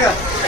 Yeah.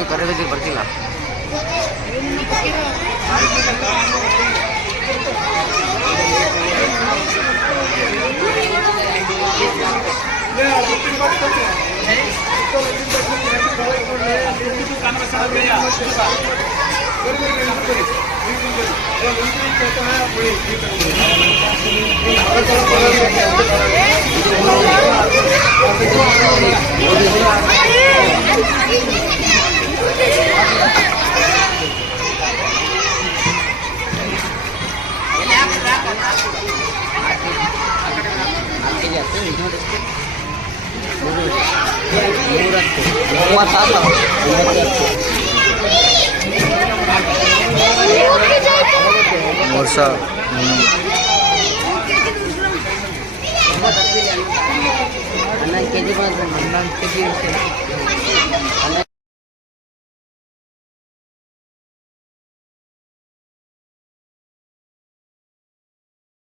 ಇದು ಕರೆದಿಗೆ ಬರ್ತಿಲ್ಲ ಕಾಂಗ್ರೆಸ್ ನಡೆಯೋ ನೀವು ತರಗತಿ ಬರ್ತಿಲ್ಲ ಮೂವತ್ತಾರು ಮೂರು ಸಾವಿರ ಹನ್ನೊಂದು ಕೆ ಜಿ ಬಂದ್ರೆ ಹನ್ನೊಂದು ಕೆ ಜಿ